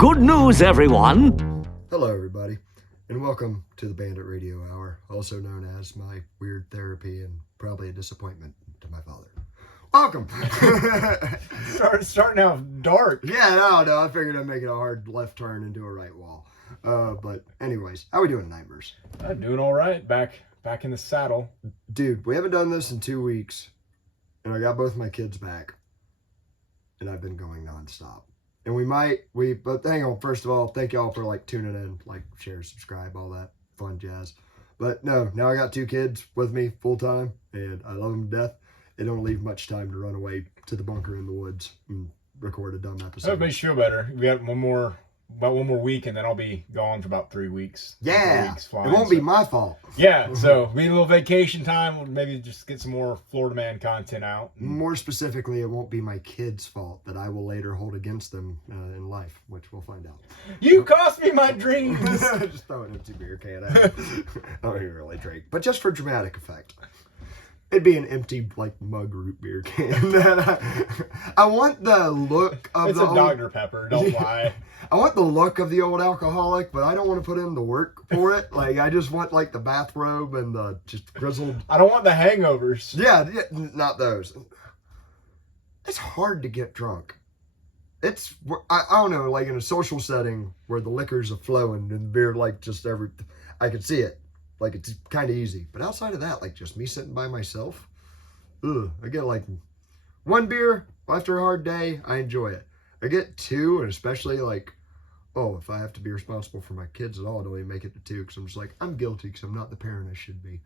Good news, everyone! Hello, everybody, and welcome to the Bandit Radio Hour, also known as my weird therapy and probably a disappointment to my father. Welcome! Starting out dark. Yeah, no, I figured I'd make it a hard left turn into a right wall. But anyways, how we doing tonight, Bruce? I'm doing all right. Back in the saddle. Dude, we haven't done this in 2 weeks, and I got both my kids back, and I've been going nonstop. And but hang on, first of all, thank y'all for tuning in, share, subscribe, all that fun jazz. But no, now I got 2 kids with me full time, and I love them to death. It don't leave much time to run away to the bunker in the woods and record a dumb episode. That makes you feel better. We got about one more week, and then I'll be gone for about 3 weeks. Yeah, flying, it won't be my fault. Yeah, so we need a little vacation time. We'll maybe just get some more Florida Man content out. More specifically, it won't be my kids' fault that I will later hold against them in life, which we'll find out. You cost me my dreams! Just throw an empty beer can at it. I don't even really drink, but just for dramatic effect. It'd be an empty, mug root beer can. I want the look of it's the a Dr. Pepper, don't lie. I want the look of the old alcoholic, but I don't want to put in the work for it. I just want, the bathrobe and the just grizzled... I don't want the hangovers. Yeah, not those. It's hard to get drunk. It's, I don't know, in a social setting where the liquors are flowing and beer, I can see it. It's kind of easy. But outside of that, just me sitting by myself, I get, 1 beer after a hard day, I enjoy it. I get 2, and especially, if I have to be responsible for my kids at all, I don't even make it to 2, because I'm just I'm guilty, because I'm not the parent I should be.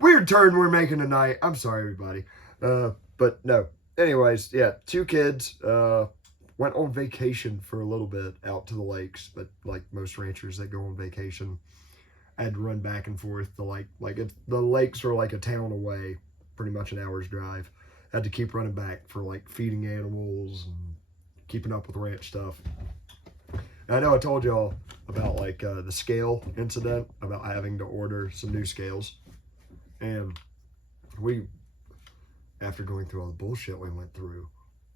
Weird turn we're making tonight. I'm sorry, everybody. But no. Anyways, yeah, 2 kids, went on vacation for a little bit out to the lakes, but like most ranchers that go on vacation, I had to run back and forth to the lakes are a town away, pretty much an hour's drive. I had to keep running back for feeding animals and keeping up with ranch stuff. And I know I told y'all about the scale incident, about having to order some new scales. And after going through all the bullshit we went through,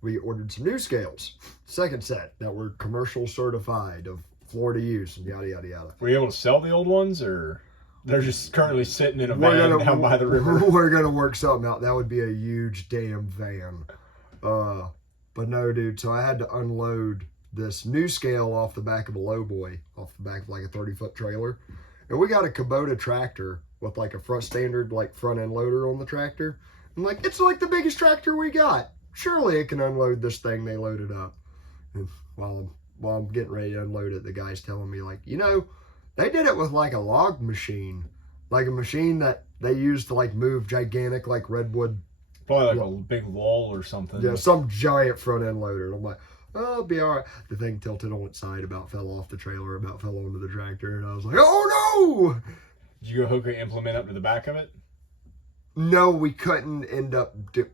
we ordered some new scales, second set, that were commercial certified of Florida use and yada, yada, yada. Were you able to sell the old ones, or they're just currently sitting in a van down by the river? We're going to work something out. That would be a huge damn van. But no, dude, so I had to unload this new scale off the back of a lowboy, off the back of a 30-foot trailer. And we got a Kubota tractor with a standard front end loader on the tractor. I'm it's the biggest tractor we got. Surely it can unload this thing they loaded up. And while I'm getting ready to unload it, the guy's telling me they did it with a log machine, a machine that they use to move gigantic redwood. Probably a big wall or something. Yeah, some giant front end loader. And I'm oh, it'll be all right. The thing tilted on its side, about fell off the trailer, about fell onto the tractor, and I was oh no! Did you go hook an implement up to the back of it? No, we couldn't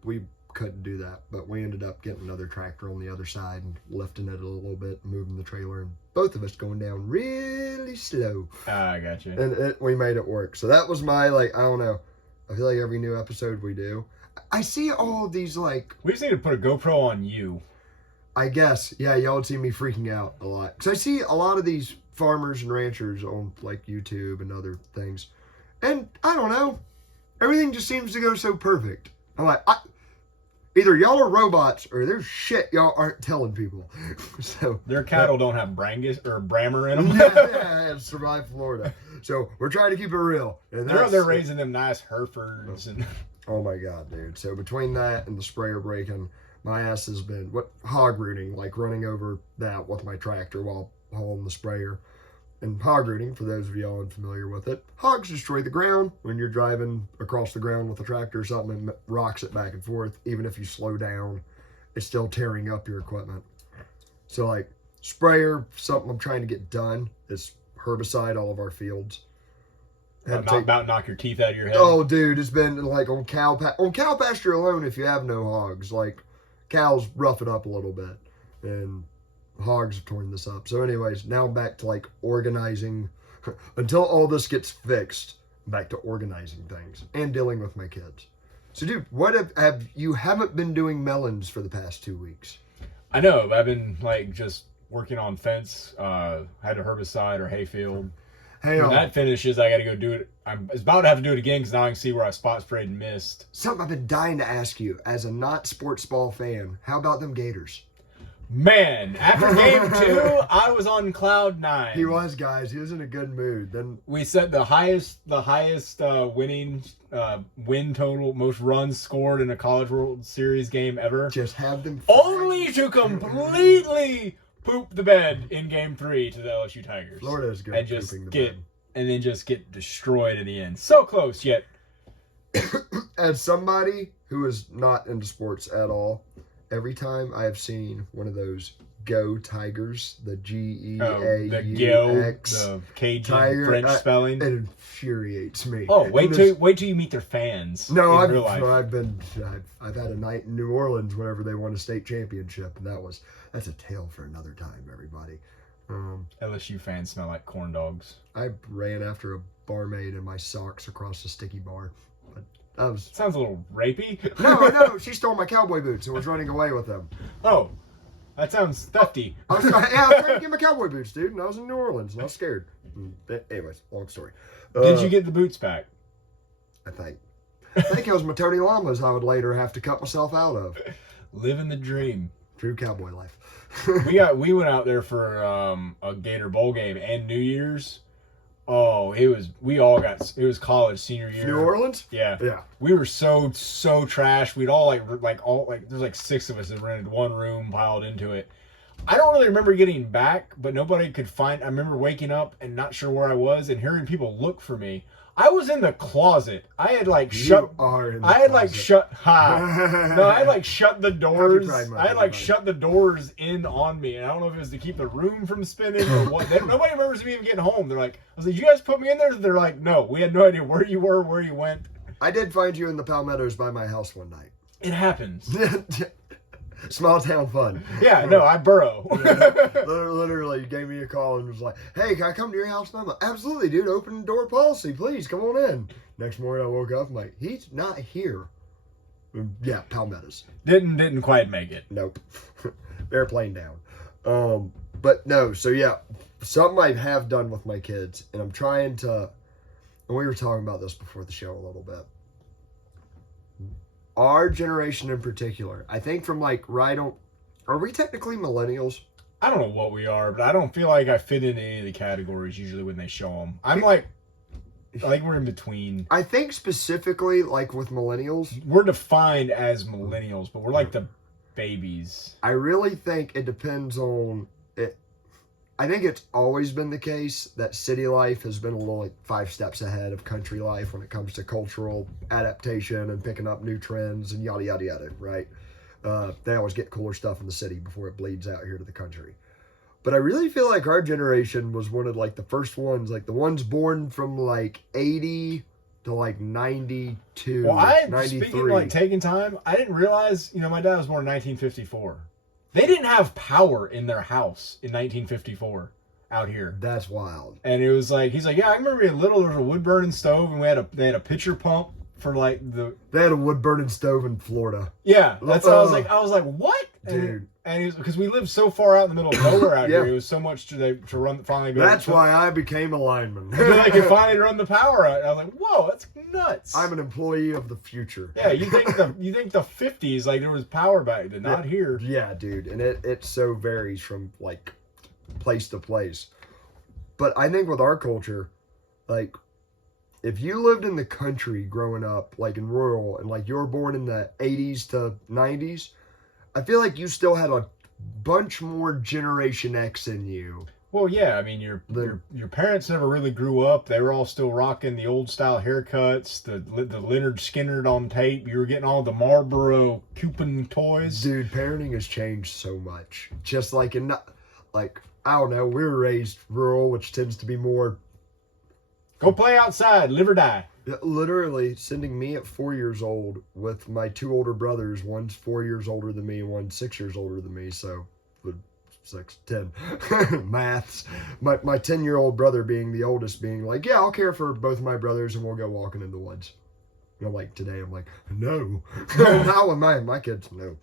we couldn't do that, but we ended up getting another tractor on the other side and lifting it a little bit, moving the trailer, and both of us going down really slow. I got you. And we made it work. So that was my I don't know. I feel like every new episode we do, I see all of these we just need to put a GoPro on you. I guess, yeah, y'all would see me freaking out a lot, because I see a lot of these farmers and ranchers on YouTube and other things, and I don't know, everything just seems to go so perfect. I'm either y'all are robots or there's shit y'all aren't telling people. So their cattle don't have Brangus or Brammer in them. yeah, survive Florida. So we're trying to keep it real. And they're raising them nice Herefords and. Oh my God, dude! So between that and the sprayer breaking, my ass has been hog rooting, running over that with my tractor while hauling the sprayer. And hog rooting, for those of y'all unfamiliar with it, hogs destroy the ground when you're driving across the ground with a tractor or something and rocks it back and forth. Even if you slow down, it's still tearing up your equipment. So sprayer, something I'm trying to get done, is herbicide all of our fields. About knock your teeth out of your head. Oh, dude, it's been on cow pasture alone. If you have no hogs, cows rough it up a little bit, and hogs have torn this up. So anyways, now I'm back to organizing until all this gets fixed. Back to organizing things and dealing with my kids. So dude, what you haven't been doing melons for the past 2 weeks? I know. I've been just working on fence, had a herbicide or hayfield. Hey, When that finishes, I got to go do it. I'm about to have to do it again because now I can see where I spot sprayed and missed. something I've been dying to ask you as a not sports ball fan. How about them Gators? Man, after game 2, I was on cloud 9. He was, guys. He was in a good mood. Then We set the highest winning win total, most runs scored in a College World Series game ever. just have them. Only to completely poop the bed in game 3 to the LSU Tigers. Florida is good and at just pooping the get bed. and then just get destroyed in the end. So close yet. As somebody who is not into sports at all, every time I have seen one of those Go Tigers, the The G-E-A-U-X, the Cajun Tiger, French spelling. it infuriates me. Oh, wait And till you meet their fans. No, in real life. I've had a night in New Orleans whenever they won a state championship, and that's a tale for another time, everybody. LSU fans smell like corn dogs. I ran after a barmaid in my socks across the sticky bar, but that was Sounds a little rapey. no. She stole my cowboy boots and was running away with them. Oh, that sounds thefty. I was trying to get my cowboy boots, dude, and I was in New Orleans and I was scared. Anyways, long story. Did you get the boots back? I think it was my Tony Lamas I would later have to cut myself out of. Living the dream. True cowboy life. We went out there for a Gator Bowl game and New Year's. Oh, it was college senior year. New Orleans? Yeah. Yeah. We were so trash. We'd all there's like 6 of us that rented one room piled into it. I don't really remember getting back, but nobody could find. I remember waking up and not sure where I was and hearing people look for me. I was in the closet. I had shut the doors. I had shut the doors in on me, and I don't know if it was to keep the room from spinning or what. Nobody remembers me even getting home. They're like, I was like, "Did you guys put me in there?" They're like, "No, we had no idea where you were, where you went." I did find you in the Palmettos by my house one night. It happens. Small town fun. Yeah, no, I burrow. Literally, you gave me a call and was like, "Hey, can I come to your house?" And I'm like, "Absolutely, dude. Open door policy, please. Come on in." Next morning, I woke up. I'm like, "He's not here." Yeah, Palmettos. Didn't quite make it. Nope. Airplane down. But no. So yeah, something I have done with my kids, and I'm trying to. And we were talking about this before the show a little bit. Our generation in particular, I think from are we technically millennials? I don't know what we are, but I don't feel like I fit into any of the categories usually when they show them. I think we're in between. I think specifically with millennials, We're defined as millennials, but we're like the babies. I really think it depends on it. I think it's always been the case that city life has been a little 5 steps ahead of country life when it comes to cultural adaptation and picking up new trends and yada, yada, yada, right? They always get cooler stuff in the city before it bleeds out here to the country. But I really feel like our generation was one of the first ones, the ones born from 80 to 92, Well, 93. speaking taking time, I didn't realize, my dad was born in 1954. They didn't have power in their house in 1954 out here. That's wild. And it was he's like, yeah, I remember being little, there was a wood burning stove and they had a pitcher pump for They had a wood burning stove in Florida. Yeah, that's what I was like, what? Dude. And because we lived so far out in the middle of nowhere out here, it was so much to run finally go. That's why I became a lineman. They could finally run the power out. I was like, whoa, that's nuts. I'm an employee of the future. Yeah, you think the 50s there was power back then, not here. Yeah, dude, and it so varies from place to place. But I think with our culture, if you lived in the country growing up, in rural, and you were born in the 80s to 90s, I feel like you still had a bunch more Generation X in you. Well, yeah, I mean, your parents never really grew up. They were all still rocking the old style haircuts, the Leonard Skinner on tape. You were getting all the Marlboro coupon toys. Dude, parenting has changed so much. Just I don't know, we were raised rural, which tends to be more go play outside, live or die. Literally sending me at 4 years old with my 2 older brothers. One's 4 years older than me, and one's 6 years older than me. So, 6, 10. Maths. My 10-year-old brother being the oldest, being yeah, I'll care for both of my brothers, and we'll go walking in the woods. And today I'm no. Not with my kids, no.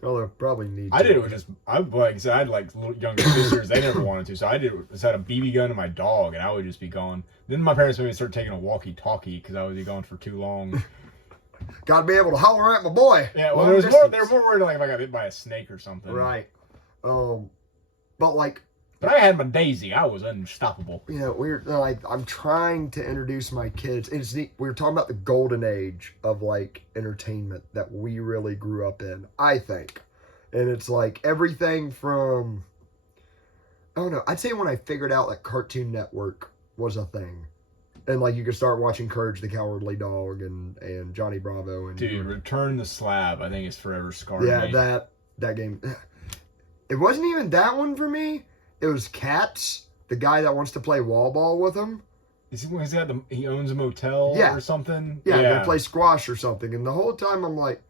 Although probably need. I did it with just I had like little younger sisters. They never wanted to, so I did it. Just had a BB gun and my dog, and I would just be gone. Then my parents made me start taking a walkie-talkie because I would be gone for too long. Got to be able to holler at my boy. Yeah, well, they were more worried like if I got bit by a snake or something. Right. But like. But I had my Daisy. I was unstoppable. Yeah, I'm trying to introduce my kids. It's neat. We were talking about the golden age of like entertainment that we really grew up in, I think. And it's like everything from, I don't know, I'd say when I figured out that Cartoon Network was a thing. And like you could start watching Courage the Cowardly Dog and Johnny Bravo and dude, Return the Slab, I think is forever scarred me. Yeah, that game. It wasn't even that one for me. It was Cats, the guy that wants to play wall ball with him. He owns a motel or something? Yeah, they play squash or something. And the whole time I'm like,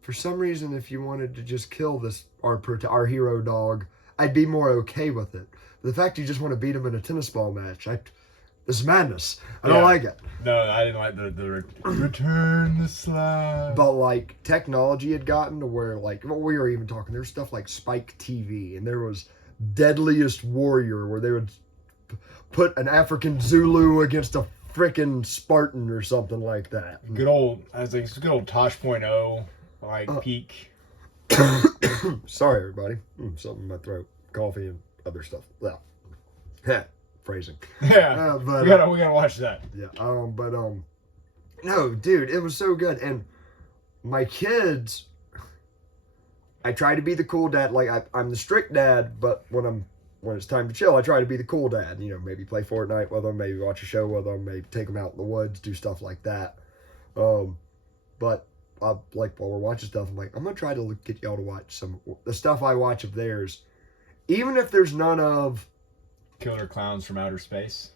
for some reason, if you wanted to just kill our hero dog, I'd be more okay with it. The fact you just want to beat him in a tennis ball match, this is madness. I don't like it. No, I didn't like the Return the Slab. But like technology had gotten to where like, well, we were even talking, there's stuff like Spike TV, and there was Deadliest Warrior where they would put an African Zulu against a frickin' Spartan or something like that. Good old Tosh.0 like peak. Sorry everybody, something in my throat, coffee and other stuff. Well, phrasing. Yeah, but we gotta watch that. Yeah, no, dude, it was so good, and my kids. I try to be the cool dad. Like I'm the strict dad, but when it's time to chill, I try to be the cool dad. You know, maybe play Fortnite with them, maybe watch a show with them, maybe take them out in the woods, do stuff like that. But like while we're watching stuff, I'm like, I'm gonna try to get y'all to watch some the stuff I watch of theirs, even if there's none of Killer Clowns from Outer Space.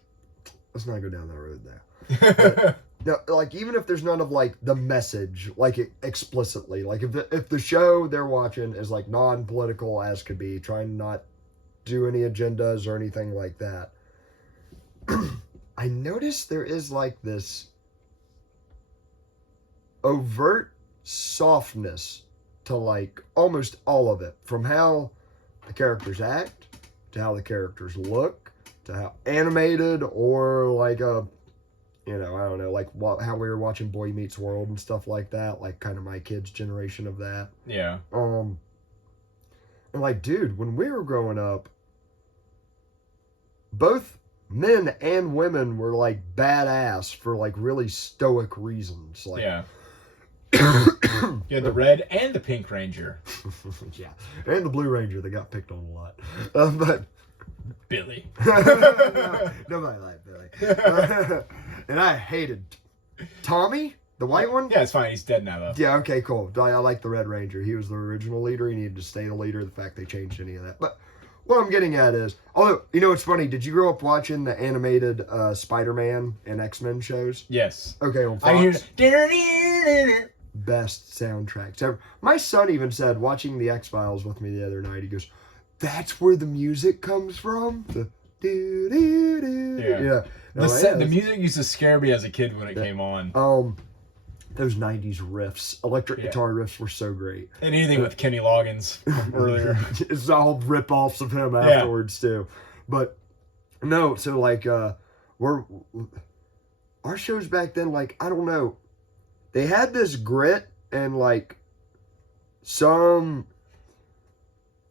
Let's not go down that road there. No, like even if there's none of like the message, like explicitly, like if the show they're watching is like non-political as could be, trying to not do any agendas or anything like that. I noticed there is like this overt softness to like almost all of it, from how the characters act to how the characters look to how animated or like a. You know, I don't know, like how we were watching Boy Meets World and stuff like that, like kind of my kids' generation of that. Yeah. And like, dude, when we were growing up, both men and women were like badass for like really stoic reasons. Like, yeah. You had the Red and the Pink Ranger. Yeah, and the Blue Ranger that got picked on a lot. But Billy. Nobody liked Billy. And I hated Tommy, the white one. Yeah, it's fine. He's dead now, though. Yeah, okay, cool. I like the Red Ranger. He was the original leader. He needed to stay the leader. The fact they changed any of that. But what I'm getting at is, although, you know, it's funny. Did you grow up watching the animated Spider-Man and X-Men shows? Yes. Okay, on Fox. Best soundtracks ever. My son even said, watching the X-Files with me the other night, he goes, that's where the music comes from? The yeah. The music used to scare me as a kid when it came on. Those 90s riffs, electric guitar riffs were so great. And anything with Kenny Loggins from earlier. It's all rip-offs of him afterwards, too. But, no, so, like, our shows back then, like, I don't know, they had this grit and, like, some,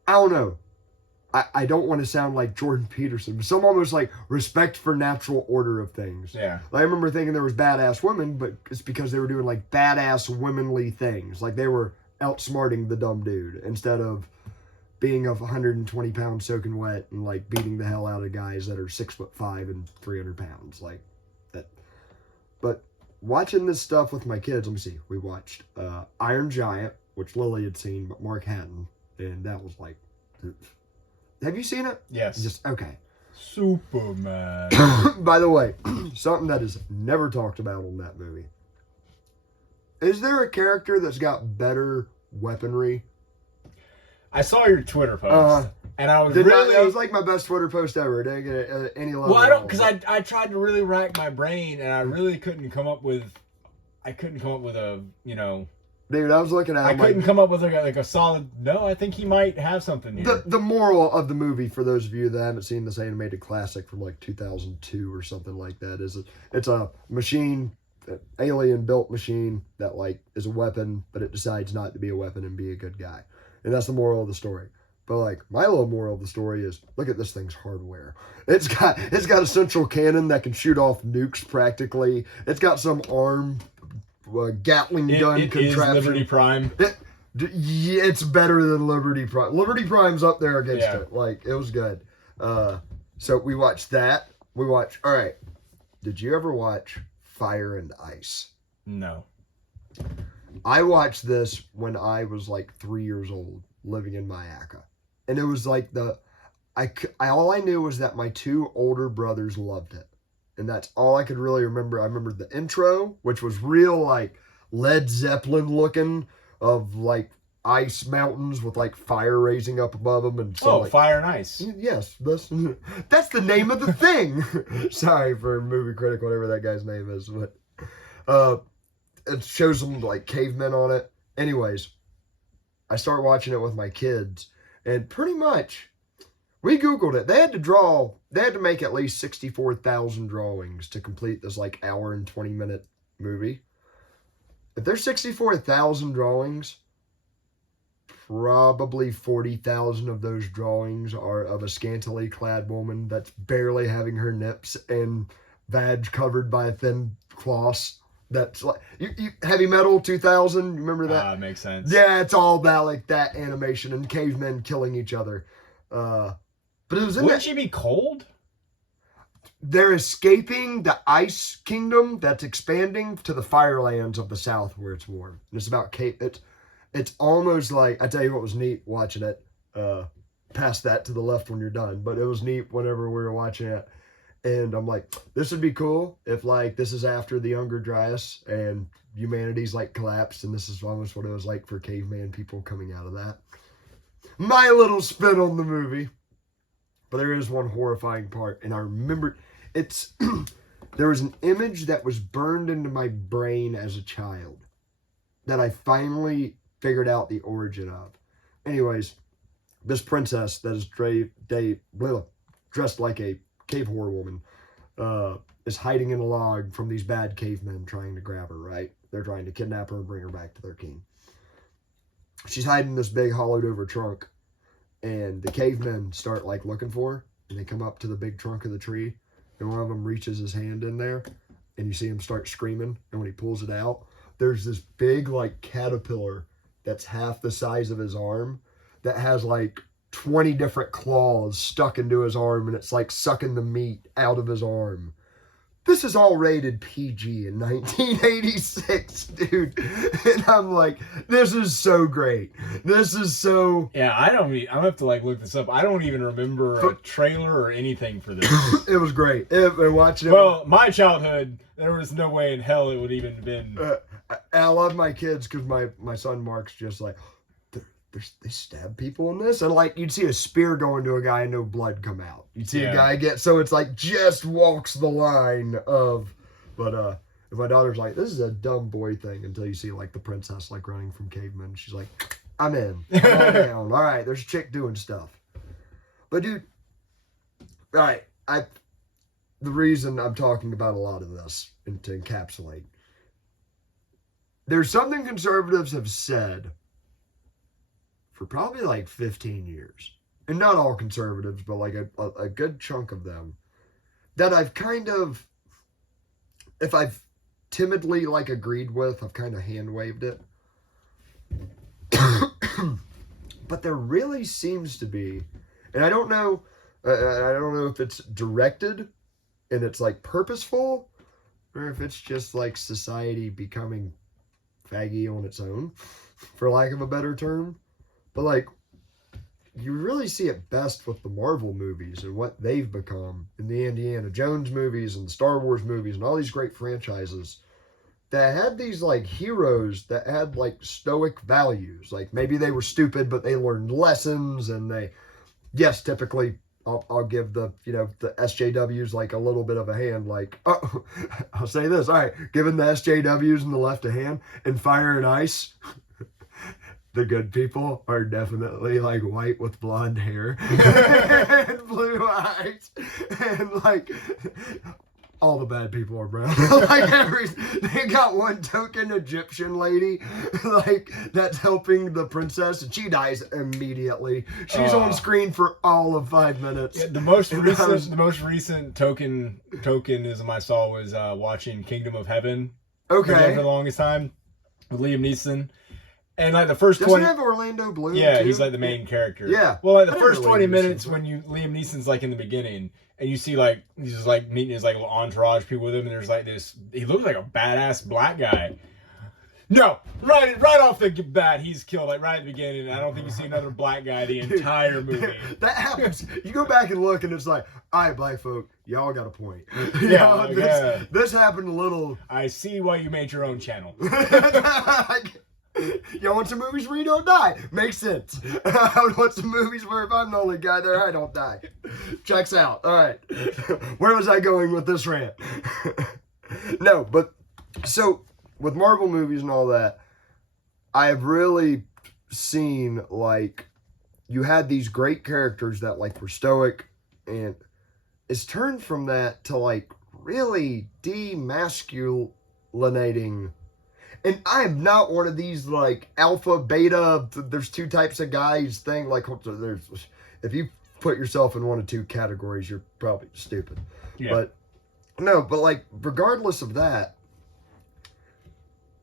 I don't know, I don't want to sound like Jordan Peterson, but some almost like respect for natural order of things. Yeah. I remember thinking there was badass women, but it's because they were doing like badass womanly things. Like they were outsmarting the dumb dude instead of being of 120 pounds soaking wet and like beating the hell out of guys that are 6'5" and 300 pounds. Like that. But watching this stuff with my kids, let me see. We watched Iron Giant, which Lily had seen, but Mark hadn't. And that was like... Have you seen it? Yes. Just okay. Superman. By the way, something that is never talked about in that movie. Is there a character that's got better weaponry? I saw your Twitter post, and I was that was like my best Twitter post ever. It didn't get any level. Well, I don't, because I tried to really rack my brain, and I really couldn't come up with. I couldn't come up with a Dude, I was looking at I him couldn't like, come up with like a solid. No, I think he might have something here. the moral of the movie, for those of you that haven't seen this animated classic from like 2002 or something like that, is it's a machine, an alien built machine that like is a weapon, but it decides not to be a weapon and be a good guy. And that's the moral of the story. But like my little moral of the story is, look at this thing's hardware. It's got a central cannon that can shoot off nukes practically. It's got some arm Gatling gun contraption. Is Liberty Prime. Yeah, it's better than Liberty Prime. Liberty Prime's up there against it. Like, it was good. So we watched that. All right. Did you ever watch Fire and Ice? No. I watched this when I was like 3 years old, living in Mayaca. And it was like all I knew was that my two older brothers loved it. And that's all I could really remember. I remember the intro, which was real like Led Zeppelin looking, of like ice mountains with like fire raising up above them. And so, Fire and Ice. Yes, that's the name of the thing. Sorry for movie critic, whatever that guy's name is. But it shows them like cavemen on it. Anyways, I started watching it with my kids, and pretty much we Googled it. They had to make at least 64,000 drawings to complete this like hour and 20-minute movie. If there's 64,000 drawings, probably 40,000 of those drawings are of a scantily clad woman that's barely having her nips and vag covered by a thin cloth. That's like Heavy Metal 2000. You remember that? Makes sense. Yeah, it's all about like that animation and cavemen killing each other. But it was in Wouldn't she be cold? They're escaping the ice kingdom that's expanding to the firelands of the south where it's warm. And it's about it's almost like, I tell you what was neat watching it. Pass that to the left when you're done. But it was neat whenever we were watching it. And I'm like, this would be cool if like this is after the Younger Dryas and humanity's like collapsed, and this is almost what it was like for caveman people coming out of that. My little spin on the movie. But there is one horrifying part, and I remember there was an image that was burned into my brain as a child that I finally figured out the origin of. Anyways, this princess that is dressed like a cave horror woman is hiding in a log from these bad cavemen trying to grab her, right? They're trying to kidnap her and bring her back to their king. She's hiding in this big hollowed over trunk. And the cavemen start like looking for her, and they come up to the big trunk of the tree, and one of them reaches his hand in there, and you see him start screaming. And when he pulls it out, there's this big like caterpillar that's half the size of his arm that has like 20 different claws stuck into his arm, and it's like sucking the meat out of his arm. This is all rated PG in 1986, dude. And I'm like, this is so great. This is so... Yeah, I'm gonna have to like look this up. I don't even remember a trailer or anything for this. It was great. Watching it. Well, my childhood, there was no way in hell it would even been... I love my kids because my son Mark's just like, they stab people in this, and like you'd see a spear go into a guy and no blood come out. You'd see a guy so it's like just walks the line of, but if my daughter's like, this is a dumb boy thing, until you see like the princess like running from cavemen. She's like, I'm in. I'm all down. All right, there's a chick doing stuff. But dude, all right, the reason I'm talking about a lot of this, and to encapsulate, there's something conservatives have said for probably like 15 years, and not all conservatives, but like a good chunk of them, that I've kind of, if I've timidly like agreed with, I've kind of hand waved it. But there really seems to be, and I don't know if it's directed and it's like purposeful, or if it's just like society becoming faggy on its own, for lack of a better term. But like, you really see it best with the Marvel movies and what they've become, in the Indiana Jones movies and the Star Wars movies and all these great franchises that had these like heroes that had like stoic values. Like maybe they were stupid, but they learned lessons, and typically I'll give the the SJWs like a little bit of a hand. Like, oh, I'll say this. All right, giving the SJWs in the left a hand in Fire and Ice. The good people are definitely like white with blonde hair and blue eyes, and like all the bad people are brown. Like they got one token Egyptian lady, like that's helping the princess, and she dies immediately. She's on screen for all of 5 minutes. Yeah, the most recent tokenism I saw was watching Kingdom of Heaven. Okay. For the longest time with Liam Neeson. And like the first Doesn't 20 have Orlando Bloom? Yeah, too? he's like the main character. Yeah. Well, like the I first didn't know 20 Liam minutes Neeson's when Liam Neeson's like in the beginning and you see like he's just like meeting his like little entourage people with him, and there's like this, he looks like a badass black guy. No, right off the bat, he's killed like right at the beginning. I don't think you see another black guy the entire movie. That happens. You go back and look, and it's like, all right, black folk, y'all got a point. Yeah, this happened a little. I see why you made your own channel. Y'all want some movies where you don't die? Makes sense. I want some movies where if I'm the only guy there, I don't die. Checks out. All right. Where was I going with this rant? No, but so with Marvel movies and all that, I have really seen like you had these great characters that like were stoic, and it's turned from that to like really demasculinating. And I am not one of these like alpha, beta, there's two types of guys thing. Like, there's, if you put yourself in one of two categories, you're probably stupid. Yeah. But no, but like regardless of that,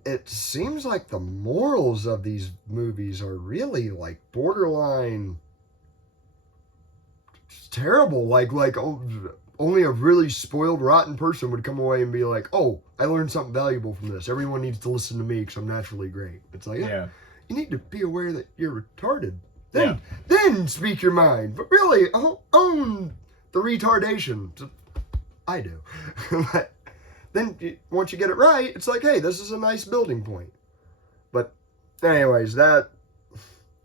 it seems like the morals of these movies are really like borderline terrible. Like only a really spoiled, rotten person would come away and be like, oh, I learned something valuable from this. Everyone needs to listen to me because I'm naturally great. It's like, yeah, you need to be aware that you're retarded. Then speak your mind. But really, own the retardation. I do. But then once you get it right, it's like, hey, this is a nice building point. But anyways, that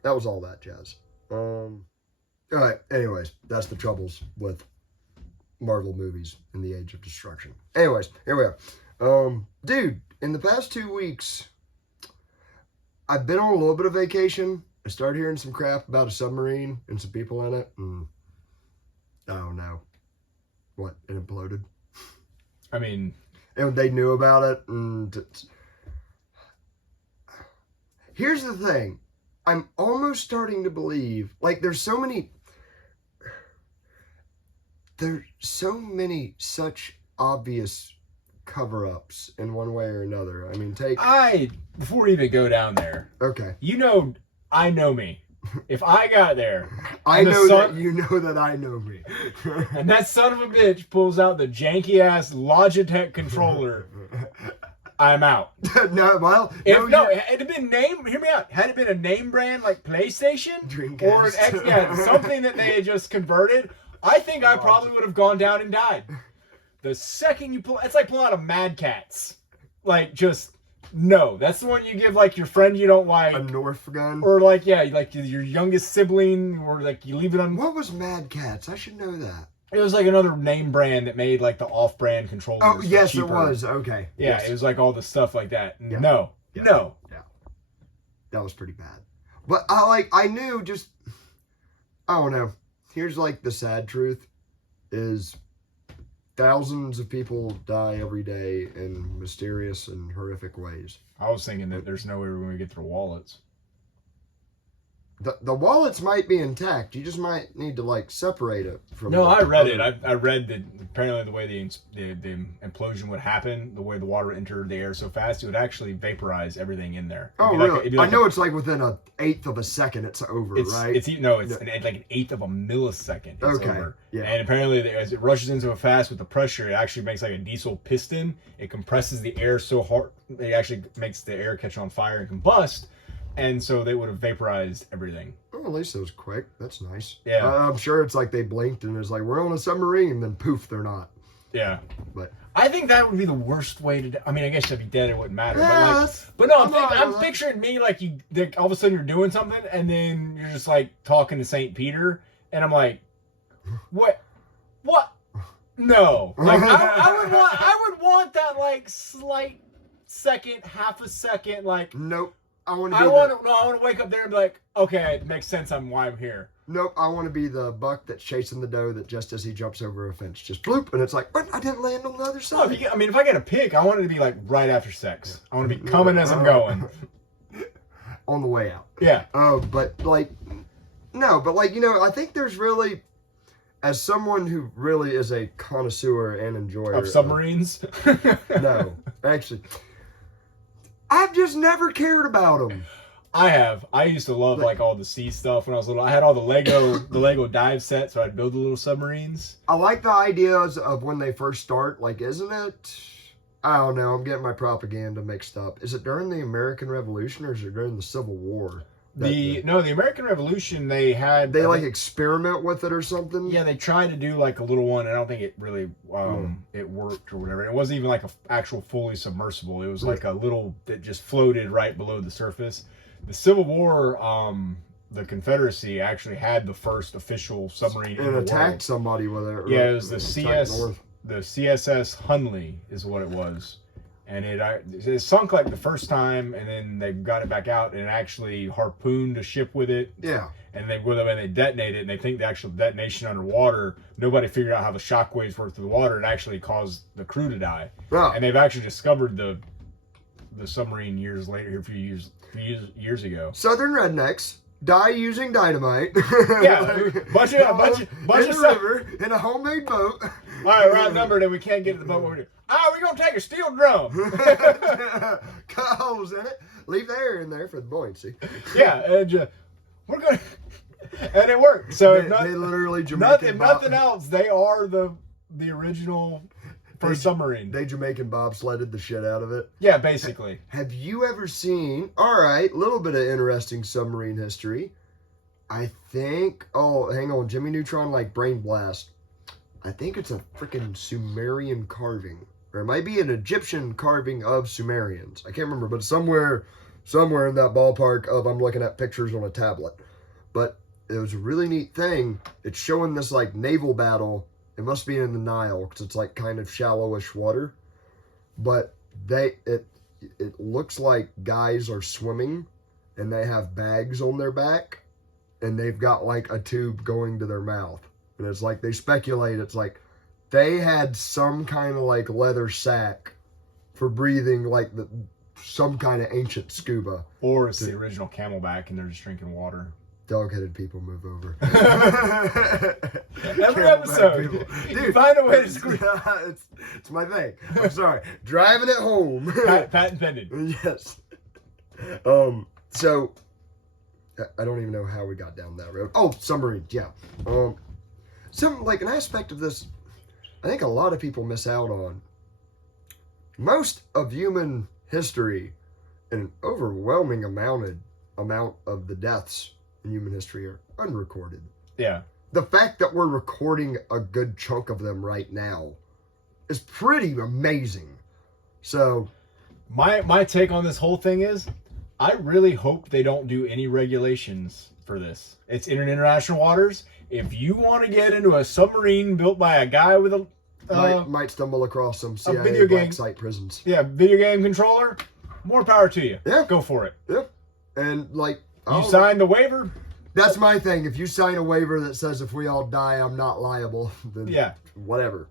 was all that jazz. All right, anyways, that's the troubles with Marvel movies in the age of destruction. Anyways, here we are. Dude, in the past 2 weeks, I've been on a little bit of vacation. I started hearing some crap about a submarine and some people in it, and I don't know. What, it imploded? I mean, and they knew about it, and here's the thing. I'm almost starting to believe, like, there's so many such obvious cover-ups in one way or another. I mean, before we even go down there, okay, I know me. If I got there, I know that you know that I know me. And that son of a bitch pulls out the janky-ass Logitech controller, I'm out. No, well, it had been hear me out. Had it been a name brand like PlayStation Dreamcast, or something that they had just converted, I think I probably would have gone down and died. The second you it's like pulling out a Mad Catz. Like, just, no. That's the one you give, like, your friend you don't like. A Nerf gun? Or, like, yeah, like your youngest sibling, or, like, you leave it on... What was Mad Catz? I should know that. It was, like, another name brand that made, like, the off-brand controllers. Oh, yes, cheaper. It was. Okay. Yeah, yes. It was, like, all the stuff like that. Yeah. No. Yeah. No. Yeah. That was pretty bad. But, I knew just... I don't know. Here's, like, the sad truth. Is thousands of people die every day in mysterious and horrific ways. I was thinking that there's no way we're going to get their wallets. The wallets might be intact. You just might need to like separate it from. No, I read it. I read that apparently the way the implosion would happen, the way the water entered the air so fast, it would actually vaporize everything in there. Oh, really? I know it's like within an eighth of a second, it's over, right? It's like an eighth of a millisecond. It's over. Yeah. And apparently, as it rushes in so fast with the pressure, it actually makes like a diesel piston. It compresses the air so hard, it actually makes the air catch on fire and combust. And so they would have vaporized everything. Oh, at least it was quick. That's nice. Yeah. I'm sure it's like they blinked and it's like, we're on a submarine, and then poof, they're not. Yeah. But I think that would be the worst way to... I mean, I guess you'd be dead, it wouldn't matter. Yeah, but no, I'm picturing me like all of a sudden you're doing something and then you're just like talking to St. Peter and I'm like, What? No. Like I would want that like slight second, half a second, like Nope. I want I want to wake up there and be like, okay, it makes sense on why I'm here. Nope, I want to be the buck that's chasing the doe that just as he jumps over a fence, just bloop, and it's like, what? I didn't land on the other No, side. if I get a pick, I want it to be like right after sex. I want to be coming as I'm going. On the way out. Yeah. But like, no, but like, I think there's really, as someone who really is a connoisseur and enjoyer Of submarines? No, actually, I've just never cared about them. I used to love like all the sea stuff when I was little. I had all the Lego dive sets, so I'd build the little submarines. I like the ideas of when they first start. Like, isn't it? I don't know. I'm getting my propaganda mixed up. Is it during the American Revolution or is it during the Civil War? The American Revolution, they like experiment with it or something. Yeah, they tried to do like a little one. I don't think it really it worked or whatever. It wasn't even like a actual fully submersible. It was like a little that just floated right below the surface. The Civil War, the Confederacy actually had the first official submarine and attacked somebody with it. Yeah, it was the CSS Hunley is what it was, and it sunk like the first time, and then they got it back out and it actually harpooned a ship with it. Yeah. And when they detonated it, and they think the actual detonation underwater, nobody figured out how the shock waves work through the water. It actually caused the crew to die. Yeah. And they've actually discovered the submarine years later, a few years ago. Southern rednecks die using dynamite. Yeah, bunch of in the river in a homemade boat. All right, we're outnumbered and we can't get to the boat. What we do? We're gonna take a steel drum. Cut holes in it. Leave the air in there for the buoyancy. Yeah, and we're gonna, and it worked. So they literally Jamaican nothing else. They are the original. For submarine. They Jamaican bobsledded the shit out of it. Yeah, basically. Have you ever seen, all right, little bit of interesting submarine history. I think, hang on, Jimmy Neutron like Brain Blast. I think it's a freaking Sumerian carving. Or it might be an Egyptian carving of Sumerians. I can't remember, but somewhere in that ballpark of I'm looking at pictures on a tablet. But it was a really neat thing. It's showing this like naval battle. It must be in the Nile because it's like kind of shallowish water, but it looks like guys are swimming and they have bags on their back and they've got like a tube going to their mouth. And it's like they speculate it's like they had some kind of like leather sack for breathing like some kind of ancient scuba. Or it's the original Camelback and they're just drinking water. Dog-headed people move over. Every episode, you find a way to screw. It's my thing. I'm sorry. Driving it home. Patent pending. Yes. So I don't even know how we got down that road. Oh, submarines. Yeah. Some like an aspect of this, I think a lot of people miss out on. Most of human history, an overwhelming amount of the deaths in human history are unrecorded. Yeah. The fact that we're recording a good chunk of them right now is pretty amazing. So my take on this whole thing is I really hope they don't do any regulations for this. It's in international waters. If you want to get into a submarine built by a guy with a might stumble across some CIA video game black site prisons. Yeah, video game controller, more power to you. Yeah. Go for it. Yeah. And like you signed the waiver? That's my thing. If you sign a waiver that says if we all die, I'm not liable, then whatever.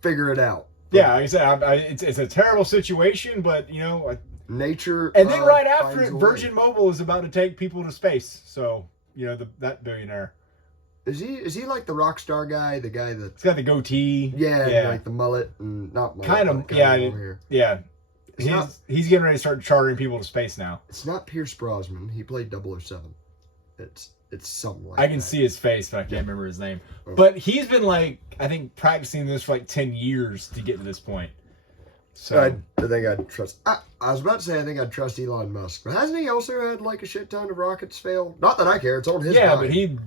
Figure it out. But yeah, like I said, it's a terrible situation, but nature. And then right after it, Virgin Mobile is about to take people to space. So that billionaire. Is he like the rock star guy? The guy that he's got the goatee. Yeah, like the mullet and not mullet. Kind of. Yeah. He's getting ready to start chartering people to space now. It's not Pierce Brosnan. He played 007. It's something like I can see his face, but I can't remember his name. But he's been I think practicing this for 10 years to get to this point. So I think I'd trust. I was about to say I think I'd trust Elon Musk, but hasn't he also had a shit ton of rockets fail? Not that I care. It's on his. Yeah, dime.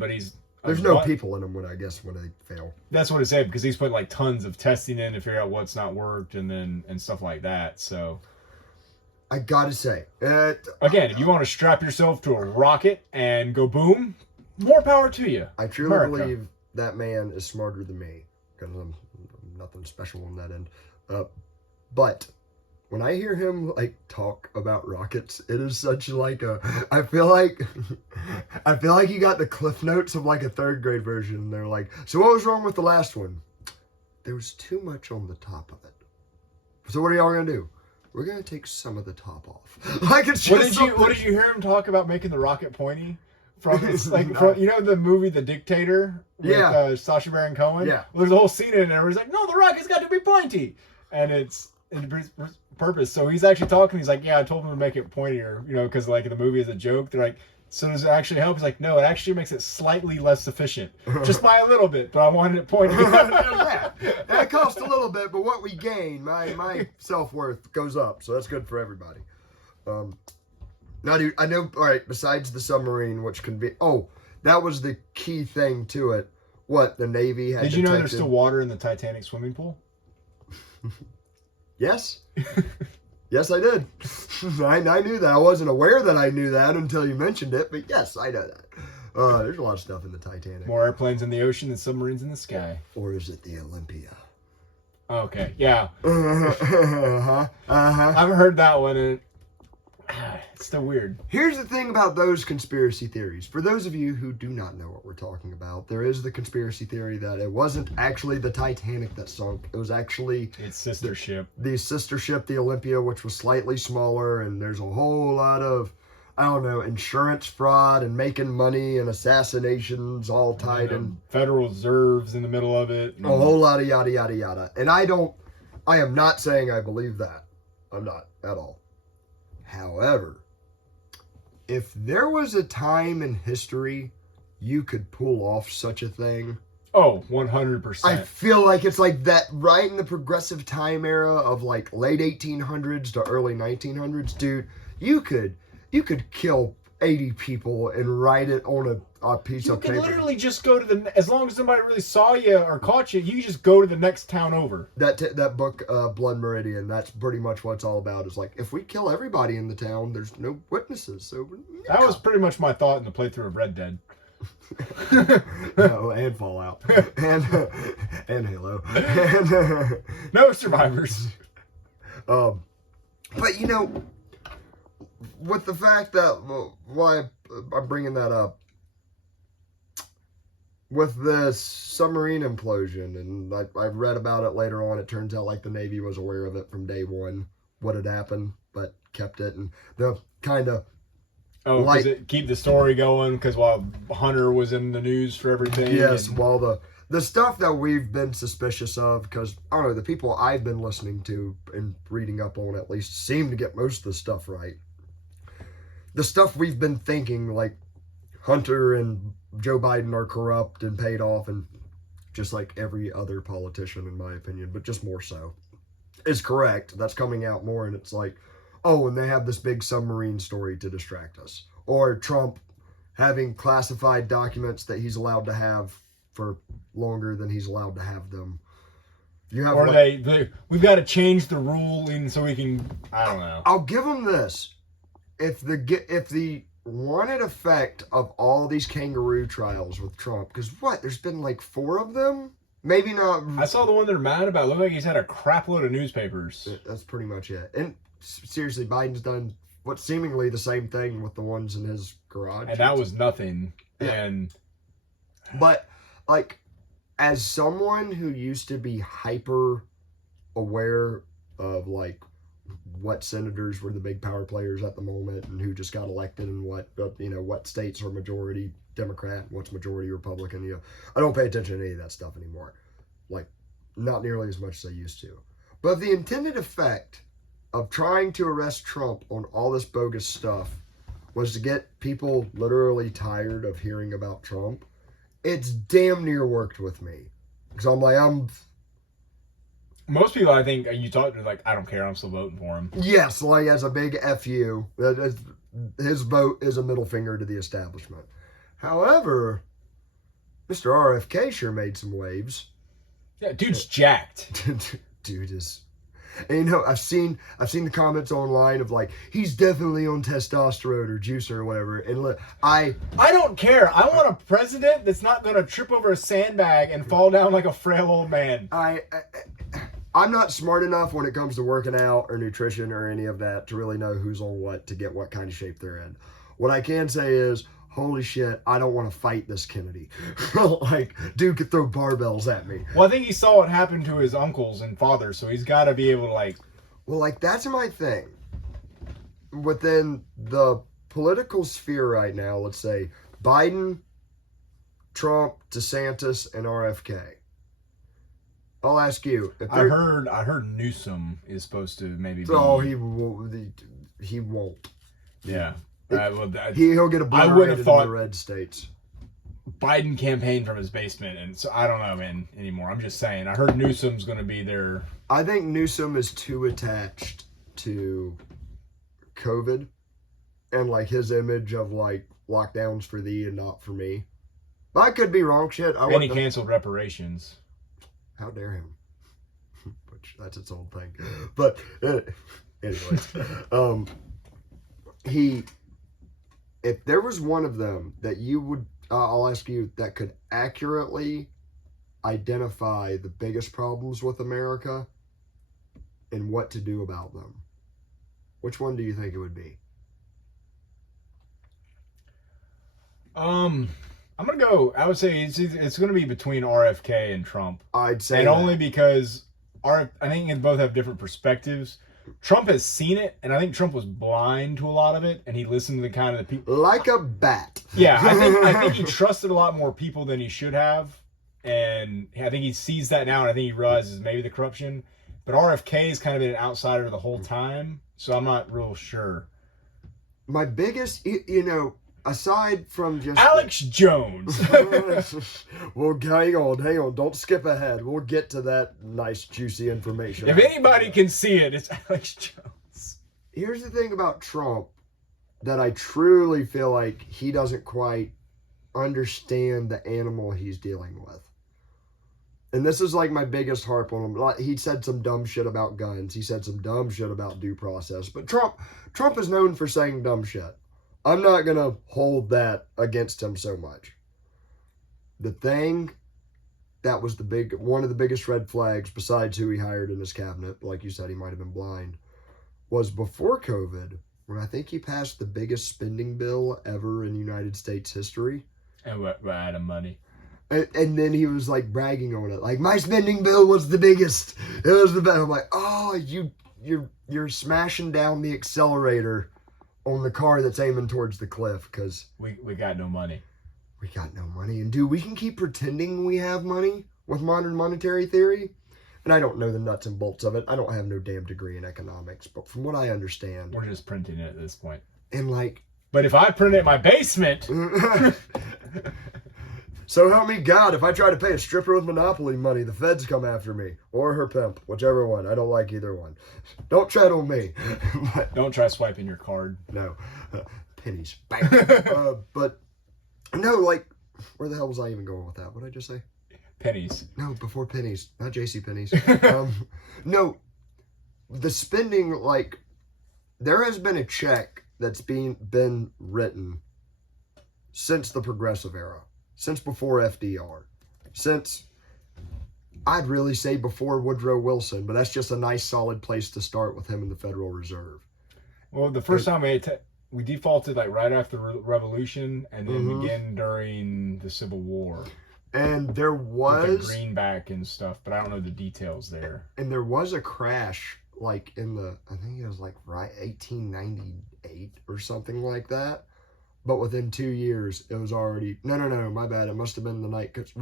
but he's. There's no people in them when they fail. That's what it said because he's put tons of testing in to figure out what's not worked and stuff like that. So I gotta say, again, if you want to strap yourself to a rocket and go boom, More power to you. I truly America. believe that man is smarter than me, because I'm nothing special on that end. But when I hear him like talk about rockets, it is such like a. I feel like you got the cliff notes of like a third grade version. And they're like, so what was wrong with the last one? There was too much on the top of it. So what are y'all gonna do? We're gonna take some of the top off. Like it's just. What did you hear him talk about making the rocket pointy? From you know the movie The Dictator with Sacha Baron Cohen? Yeah. Well, there's a whole scene in there where he's like, no, the rocket's got to be pointy. And it's in purpose. So he's actually talking. He's like, yeah, I told him to make it pointier, you know, because like the movie is a joke. They're like, so does it actually help? He's like, no, it actually makes it slightly less efficient. Just by a little bit, but I wanted it pointy. Yeah, it costs a little bit, but what we gain, my self-worth goes up. So that's good for everybody. Now, dude, I know, all right, besides the submarine, which can be, that was the key thing to it. What, the Navy had Did you know there's still water in the Titanic swimming pool? Yes. Yes, I did. I knew that. I wasn't aware that I knew that until you mentioned it, but yes, I know that. There's a lot of stuff in the Titanic. More airplanes in the ocean than submarines in the sky. Or is it the Olympia? Okay, yeah. Uh-huh. I haven't heard that one, and it's still weird. Here's the thing about those conspiracy theories. For those of you who do not know what we're talking about, there is the conspiracy theory that it wasn't actually the Titanic that sunk. It was actually its sister ship. The sister ship, the Olympia, which was slightly smaller, and there's a whole lot of, I don't know, insurance fraud and making money and assassinations all tied in. Federal Reserves in the middle of it. A whole lot of yada, yada, yada. And I am not saying I believe that. I'm not at all. However, if there was a time in history you could pull off such a thing. Oh, 100%. I feel like it's like that right in the progressive time era of like late 1800s to early 1900s. Dude, you could kill 80 people and write it on a piece of paper. You could literally just go to as long as somebody really saw you or caught you, you just go to the next town over. That book, Blood Meridian, that's pretty much what it's all about. Is like, if we kill everybody in the town, there's no witnesses. So that was pretty much my thought in the playthrough of Red Dead. And Fallout. and Halo. And, no survivors. But you know, with the fact that, why I'm bringing that up, with the submarine implosion, and I read about it later on, it turns out like the Navy was aware of it from day one, what had happened, but kept it, and the kind of because it keep the story going, because while Hunter was in the news for everything. Yes, while the stuff that we've been suspicious of, because, I don't know, the people I've been listening to and reading up on at least seem to get most of the stuff right. The stuff we've been thinking, like Hunter and Joe Biden are corrupt and paid off, and just like every other politician, in my opinion, but just more so, is correct. That's coming out more, and it's like, oh, and they have this big submarine story to distract us. Or Trump having classified documents that he's allowed to have for longer than he's allowed to have them. You have, or we've got to change the ruling so we can, I don't know. I'll give them this. If the wanted effect of all these kangaroo trials with Trump, because there's been like 4 of them? Maybe not. I saw the one they're mad about. It looked like he's had a crap load of newspapers. That's pretty much it. And seriously, Biden's done what's seemingly the same thing with the ones in his garage. And that was nothing. Yeah. But, like, as someone who used to be hyper aware of, like, what senators were the big power players at the moment and who just got elected and what states are majority Democrat and what's majority Republican, I don't pay attention to any of that stuff anymore. Like, not nearly as much as I used to. But the intended effect of trying to arrest Trump on all this bogus stuff was to get people literally tired of hearing about Trump. It's damn near worked with me. Because most people, I think, you talk to, like, I don't care, I'm still voting for him. Yes, like, as a big FU, his vote is a middle finger to the establishment. However, Mr. RFK sure made some waves. Yeah, dude's jacked. Dude is... And I've seen the comments online of like, he's definitely on testosterone or juice or whatever. And look, I don't care. I want a president that's not going to trip over a sandbag and fall down like a frail old man. I'm not smart enough when it comes to working out or nutrition or any of that to really know who's on what to get what kind of shape they're in. What I can say is, holy shit, I don't want to fight this Kennedy. Like, dude could throw barbells at me. Well, I think he saw what happened to his uncles and fathers, so he's got to be able to, like... Well, like, that's my thing. Within the political sphere right now, let's say, Biden, Trump, DeSantis, and RFK. I'll ask you. I heard Newsom is supposed to maybe be... Oh, he won't. Yeah. He'll get a blue in the red states. Biden campaigned from his basement, and so I don't know, man, anymore. I'm just saying. I heard Newsom's going to be there. I think Newsom is too attached to COVID and like his image of like lockdowns for thee and not for me. But I could be wrong. Shit, And he canceled reparations. How dare him? Which that's its own thing. But anyways, if there was one of them that you would, I'll ask you, that could accurately identify the biggest problems with America and what to do about them, which one do you think it would be? I'm gonna go. I would say it's gonna be between RFK and Trump. I'd say, and only because I think they both have different perspectives. Trump has seen it, and I think Trump was blind to a lot of it, and he listened to the kind of the people like a bat. Yeah, I think he trusted a lot more people than he should have, and I think he sees that now, and I think he realizes maybe the corruption. But RFK has kind of been an outsider the whole time, so I'm not real sure. My biggest, aside from just Alex Jones. Well, hang on. Don't skip ahead. We'll get to that nice, juicy information. If anybody can see it, it's Alex Jones. Here's the thing about Trump that I truly feel like he doesn't quite understand the animal he's dealing with. And this is like my biggest harp on him. He said some dumb shit about guns. He said some dumb shit about due process. But Trump is known for saying dumb shit. I'm not going to hold that against him so much. The thing that was one of the biggest red flags, besides who he hired in his cabinet, like you said, he might have been blind, was before COVID, when I think he passed the biggest spending bill ever in United States history. And we're out of money. And then he was like bragging on it. Like, my spending bill was the biggest. It was the best. I'm like, oh, you're smashing down the accelerator on the car that's aiming towards the cliff because we got no money. We got no money. And dude, we can keep pretending we have money with modern monetary theory. And I don't know the nuts and bolts of it. I don't have no damn degree in economics. But from what I understand, we're just printing it at this point. And like, but if I print it in my basement. So help me God, if I try to pay a stripper with Monopoly money, the feds come after me. Or her pimp, whichever one. I don't like either one. Don't tread on me. Don't try swiping your card. No. Pennies. Bang. But, no, like, where the hell was I even going with that? What did I just say? Pennies. No, before pennies. Not JC Pennies. No, the spending, like, there has been a check that's been written since the progressive era. Since before FDR. Since, I'd really say before Woodrow Wilson, but that's just a nice solid place to start with him in the Federal Reserve. Well, the first time we defaulted like right after the Revolution and then again during the Civil War. And there was... With the greenback and stuff, but I don't know the details there. And there was a crash like in I think it was like 1898 or something like that. But within 2 years, it was already... No, my bad. It must have been the night... Cause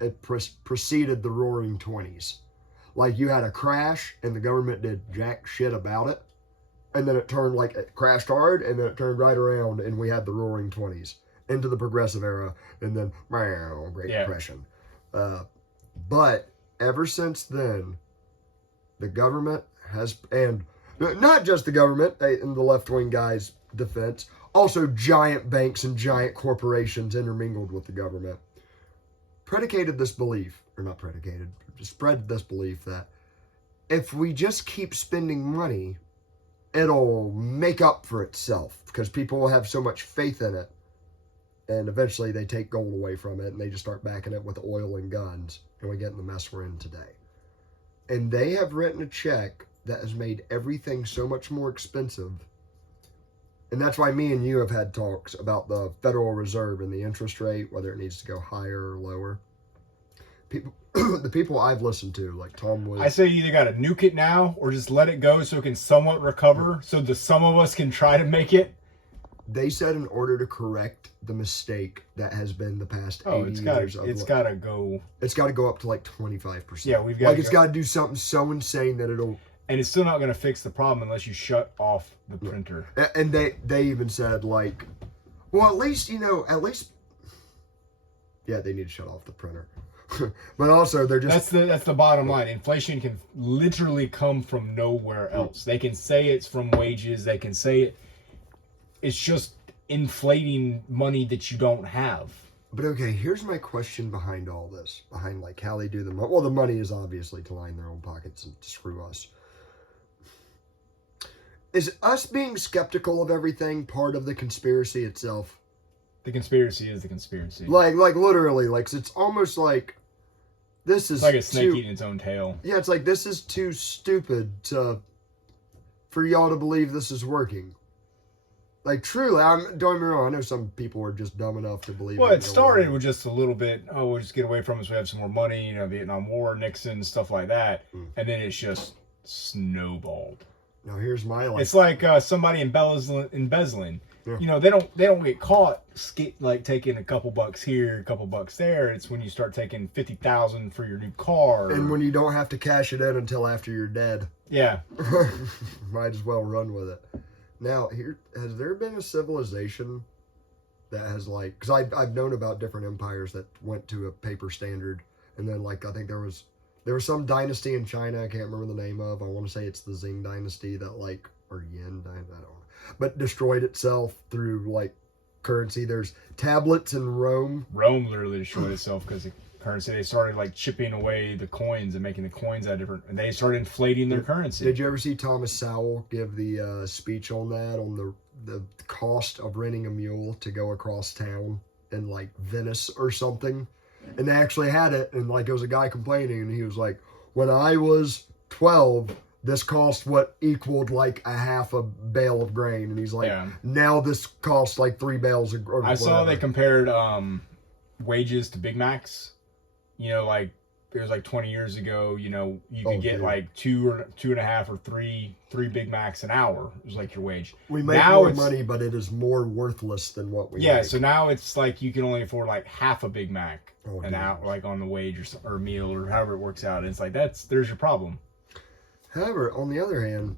it preceded the Roaring 20s. Like, you had a crash, and the government did jack shit about it. And then it turned, like, it crashed hard, and then it turned right around, and we had the Roaring 20s. Into the Progressive Era, and then, Great Depression. But, ever since then, the government has... And not just the government, in the left-wing guys' defense... Also, giant banks and giant corporations intermingled with the government spread this belief that if we just keep spending money, it'll make up for itself because people will have so much faith in it. And eventually they take gold away from it and they just start backing it with oil and guns. And we get in the mess we're in today. And they have written a check that has made everything so much more expensive. And that's why me and you have had talks about the Federal Reserve and the interest rate, whether it needs to go higher or lower. People, the people I've listened to, like Tom Woods. I say you either got to nuke it now or just let it go so it can somewhat recover so the some of us can try to make it. They said in order to correct the mistake that has been the past 80 years. It's got to go. It's got to go up to like 25%. Yeah, we've got like it's got to do something so insane that it'll. And it's still not going to fix the problem unless you shut off the printer. And they even said like, well, at least yeah, they need to shut off the printer. But also they're just that's the bottom line. Inflation can literally come from nowhere else. They can say it's from wages. They can say it's just inflating money that you don't have. But okay, here's my question behind all this. Behind like how they do the money. Well, the money is obviously to line their own pockets and to screw us. Is us being skeptical of everything part of the conspiracy itself? The conspiracy is the conspiracy. Like literally, like it's almost like this is it's like a snake eating its own tail. Yeah, it's like this is too stupid for y'all to believe this is working. Like truly, don't get me wrong. I know some people are just dumb enough to believe. Well, it started with just a little bit. Oh, we'll just get away from it so we have some more money. You know, Vietnam War, Nixon, stuff like that, and then it's just snowballed. Now here's my life. It's like somebody embezzling. Yeah. You know, they don't get caught like taking a couple bucks here, a couple bucks there. It's when you start taking $50,000 for your new car, and when you don't have to cash it in until after you're dead. Yeah, might as well run with it. Now, has there been a civilization that has like, because I've known about different empires that went to a paper standard, and then like I think there was some dynasty in China I can't remember the name of. I want to say it's the Qing dynasty that like, or Yin dynasty, I don't know, but destroyed itself through like currency. There's tablets in Rome. Rome literally destroyed itself because of currency. They started like chipping away the coins and making the coins out different, and they started inflating their currency. Did you ever see Thomas Sowell give the speech on that, on the cost of renting a mule to go across town in like Venice or something? And they actually had it, and like it was a guy complaining, and he was like, when I was 12, this cost what equaled like a half a bale of grain, and he's like, now this costs like 3 bales of grain. I saw they compared wages to Big Macs. You know, like it was like 20 years ago. You know, you could get like 2.5 or 3 Big Macs an hour. It was like your wage. We make more money, but it is more worthless than what we. Yeah, make. so now it's like you can only afford like half a Big Mac an hour, like on the wage or meal or however it works out. And it's like there's your problem. However, on the other hand,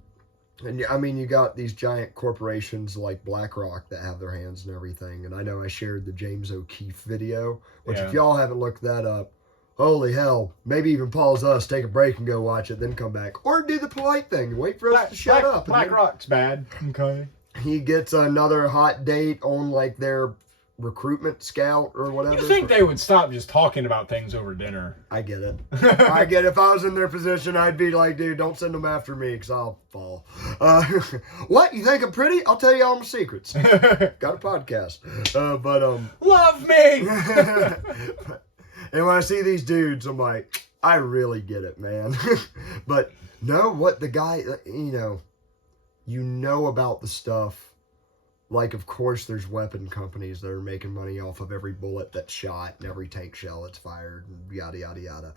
and I mean, you got these giant corporations like BlackRock that have their hands in everything. And I know I shared the James O'Keefe video, which if y'all haven't looked that up, holy hell, maybe even pause us, take a break and go watch it, then come back. Or do the polite thing and wait for us to shut up. BlackRock's bad. Okay. He gets another hot date on like their recruitment scout or whatever. You think they would stop just talking about things over dinner? I get it. I get it. If I was in their position, I'd be like, dude, don't send them after me because I'll fall. What? You think I'm pretty? I'll tell you all my secrets. Got a podcast. Love me! And when I see these dudes, I'm like, I really get it, man. But no, what the guy, you know about the stuff. Like, of course, there's weapon companies that are making money off of every bullet that's shot and every tank shell that's fired and yada, yada, yada.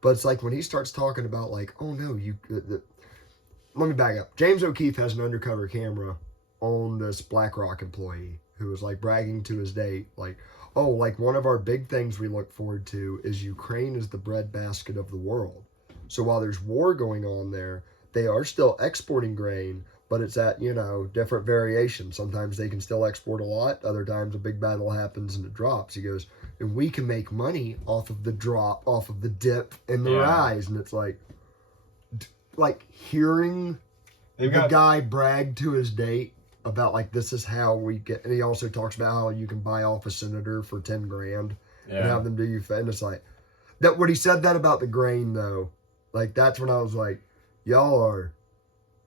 But it's like when he starts talking about, like, oh, no, let me back up. James O'Keefe has an undercover camera on this BlackRock employee who was, like, bragging to his date, like, oh, like, one of our big things we look forward to is Ukraine is the breadbasket of the world. So while there's war going on there, they are still exporting grain, but it's at, different variations. Sometimes they can still export a lot. Other times a big battle happens and it drops. He goes, and we can make money off of the drop, off of the dip and the rise. And it's like hearing the guy brag to his date about like, this is how we get, and he also talks about how you can buy off a senator for 10 grand and have them do you. And it's like, that when he said that about the grain though, like that's when I was like, y'all are,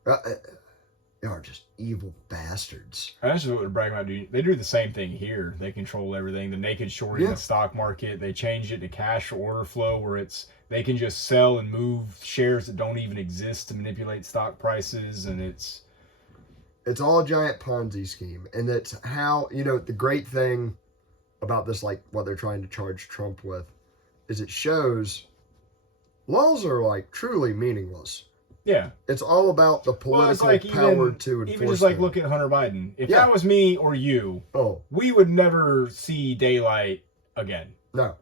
y'all are just evil bastards. That's just what they're bragging about. They do the same thing here. They control everything. The naked shorting the stock market. They changed it to cash order flow, where they can just sell and move shares that don't even exist to manipulate stock prices, and it's all a giant Ponzi scheme. And that's how, the great thing about this, like what they're trying to charge Trump with, is it shows laws are like truly meaningless. Yeah. It's all about the political power to enforce. Even just like look at Hunter Biden. If that was me or you, we would never see daylight again. No.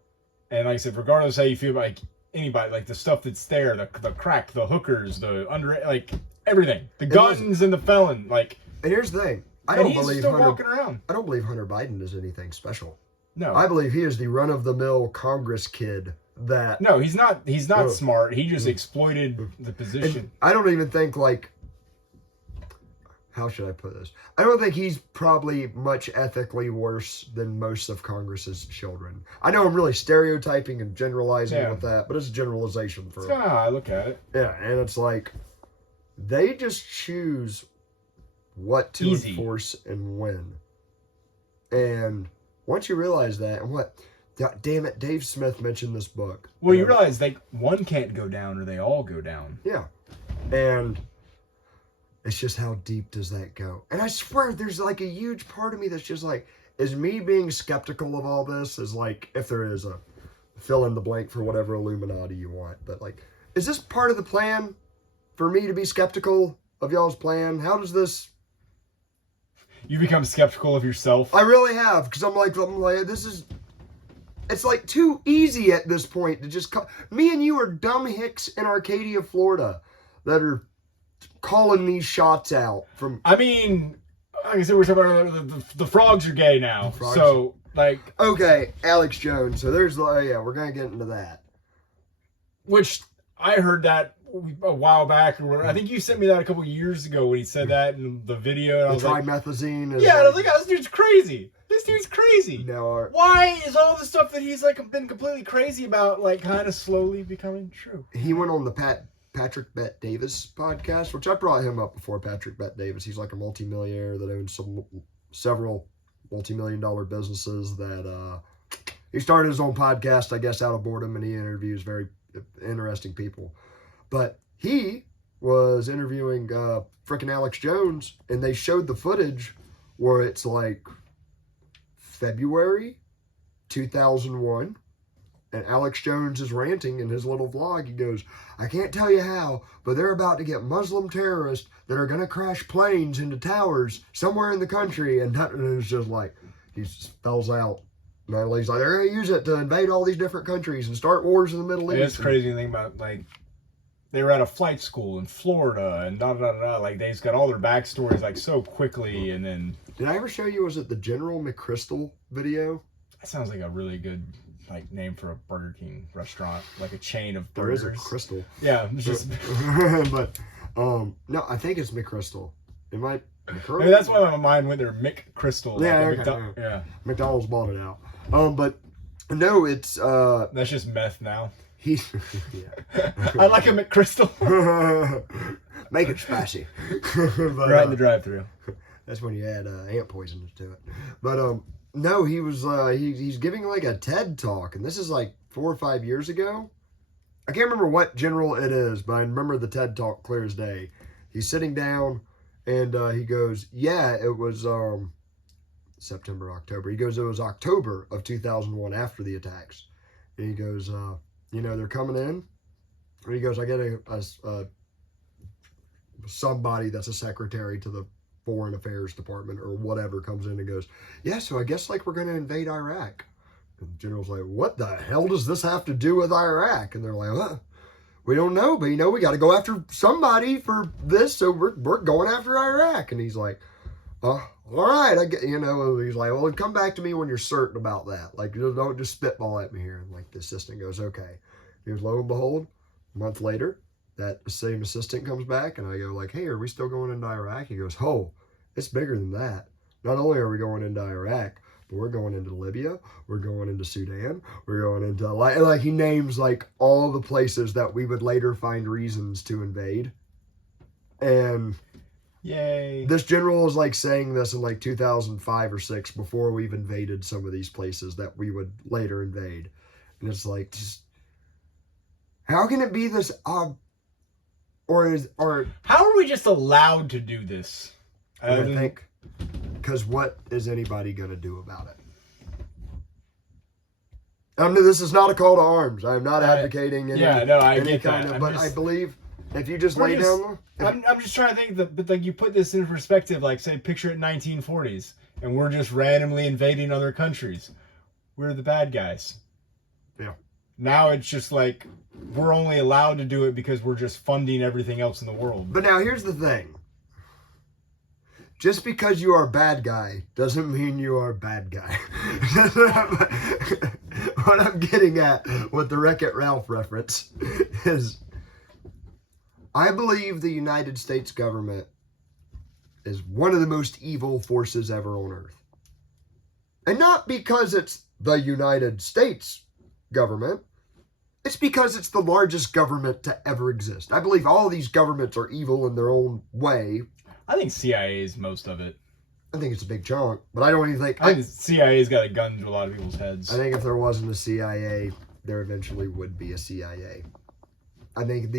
And like I said, regardless how you feel about like anybody, like the stuff that's there, the crack, the hookers, the like everything, the guns and the felon, like. And here's the thing: I don't believe Hunter Biden is anything special. No, I believe he is the run-of-the-mill Congress kid. That no, he's not. He's not smart. He just exploited the position. And I don't even think how should I put this? I don't think he's probably much ethically worse than most of Congress's children. I know I'm really stereotyping and generalizing with that, but it's a generalization for. That's how I look at it. Yeah, and it's like they just choose what to enforce and when. And once you realize that, and God damn it, Dave Smith mentioned this book. Well, you realize one can't go down or they all go down. Yeah. And it's just how deep does that go? And I swear there's like a huge part of me that's just like, is me being skeptical of all this is like, if there is a fill in the blank for whatever Illuminati you want. But like, is this part of the plan for me to be skeptical of y'all's plan? How does this... You become skeptical of yourself? I really have, because I'm like, this is... It's like too easy at this point to just me and you are dumb hicks in Arcadia, Florida that are calling these shots out from. I mean, like I said, we're talking about the frogs are gay now. So like, okay, Alex Jones. So there's we're gonna get into that. Which I heard that a while back, or whatever. I think you sent me that a couple years ago when he said that in the video. And I was like, trimethazine. Yeah, and I was like, oh, this dude's crazy. This dude's crazy. No, why is all the stuff that he's like been completely crazy about like kind of slowly becoming true? He went on the Patrick Bet Davis podcast, which I brought him up before. Patrick Bet Davis, he's like a multimillionaire that owns several multi-million-dollar businesses. That he started his own podcast, I guess, out of boredom, and he interviews very interesting people. But he was interviewing frickin' Alex Jones, and they showed the footage where it's like February 2001, and Alex Jones is ranting in his little vlog. He goes, I can't tell you how, but they're about to get Muslim terrorists that are going to crash planes into towers somewhere in the country. And it's just like, he spells out. And he's like, they're going to use it to invade all these different countries and start wars in the Middle East. It's crazy to think about, like, they were at a flight school in Florida and like they just got all their backstories like so quickly. And then did I ever show you, was it the General McChrystal video? That sounds like a really good like name for a Burger King restaurant, like a chain of burgers. There is a Crystal. Yeah, just but no, I think it's McChrystal. It might. Maybe that's why my mind went there. McChrystal. Yeah, yeah. McDonald's bought it out. But no, it's that's just meth now. He's I like a McChrystal. Make it spicy. But, right in the drive-thru. That's when you add ant poison to it. But no, he was he's giving like a TED talk, and this is like 4 or 5 years ago. I can't remember what general it is, but I remember the TED talk clear as day. He's sitting down, and he goes, "Yeah, it was September, October." He goes, "It was October of 2001 after the attacks," and he goes, they're coming in. And he goes, I get a somebody that's a secretary to the Foreign Affairs Department or whatever comes in and goes, yeah, so I guess like we're going to invade Iraq. And the general's like, what the hell does this have to do with Iraq? And they're like, we don't know, but we got to go after somebody for this, so we're going after Iraq. And he's like, all right, I get, he's like, well, come back to me when you're certain about that. Like, don't just spitball at me here. And like the assistant goes, okay. He goes, lo and behold, a month later, that same assistant comes back, and I go like, hey, are we still going into Iraq? He goes, oh, it's bigger than that. Not only are we going into Iraq, but we're going into Libya, we're going into Sudan, we're going into like he names like all the places that we would later find reasons to invade. And Yay. this general was like saying this in like 2005 or 6 before we've invaded some of these places that we would later invade. And it's like, just, how can it be this or how are we just allowed to do this? I think because what is anybody going to do about it? This is not a call to arms. I am not advocating any, I any get kind that. of, but I believe if you just lay down. I'm just trying to think but like you put this in perspective, like say picture it 1940s, and we're just randomly invading other countries. We're the bad guys. Yeah. Now it's just like we're only allowed to do it because we're just funding everything else in the world. But now here's the thing. Just because you are a bad guy doesn't mean you are a bad guy. What I'm getting at with the Wreck-It Ralph reference is I believe the United States government is one of the most evil forces ever on earth. And not because it's the United States government. It's because it's the largest government to ever exist. I believe all of these governments are evil in their own way. I think CIA is most of it. I think it's a big chunk, but I don't even think... I think CIA's got a gun to a lot of people's heads. I think if there wasn't a CIA, there eventually would be a CIA. I think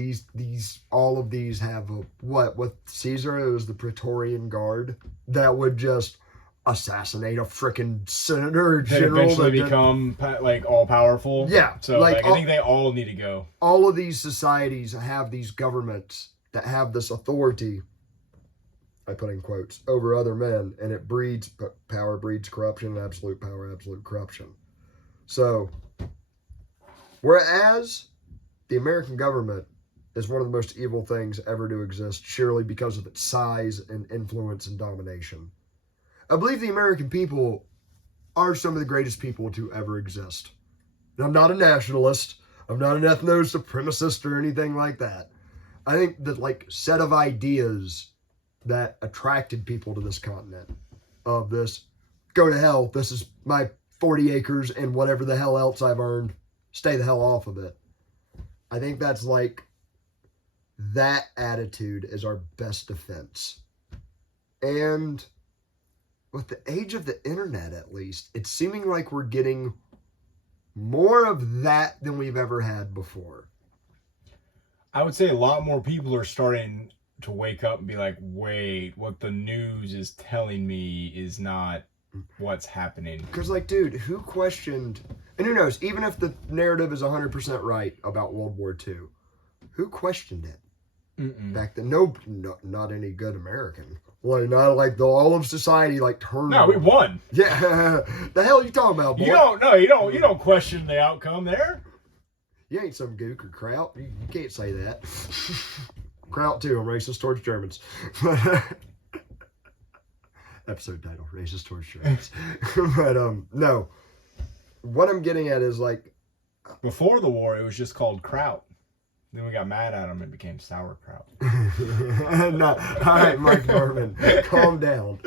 all of these have with Caesar, it was the Praetorian Guard that would just assassinate a freaking senator or general. They eventually become like all powerful. Yeah. So I think they all need to go. All of these societies have these governments that have this authority, I put in quotes, over other men, and it breeds, power breeds corruption, absolute power, absolute corruption. So, whereas the American government is one of the most evil things ever to exist, surely because of its size and influence and domination, I believe the American people are some of the greatest people to ever exist. And I'm not a nationalist. I'm not an ethno-supremacist or anything like that. I think that set of ideas that attracted people to this continent of this, go to hell, this is my 40 acres and whatever the hell else I've earned, stay the hell off of it. I think that's that attitude is our best defense. And with the age of the internet, at least, it's seeming like we're getting more of that than we've ever had before. I would say a lot more people are starting to wake up and be like, wait, what the news is telling me is not what's happening. Because, dude, who questioned, and who knows, even if the narrative is 100% right about World War II, who questioned it? Back then? No, not any good American. Not all of society turned. No, we won. Yeah, the hell are you talking about, boy? You don't question the outcome there. You ain't some gook or kraut. You can't say that. Kraut too. I'm racist towards Germans. Episode title: Racist towards Germans. But no. What I'm getting at is before the war, it was just called kraut. Then we got mad at them and became sauerkraut. No, all right, Mike Norman, calm down.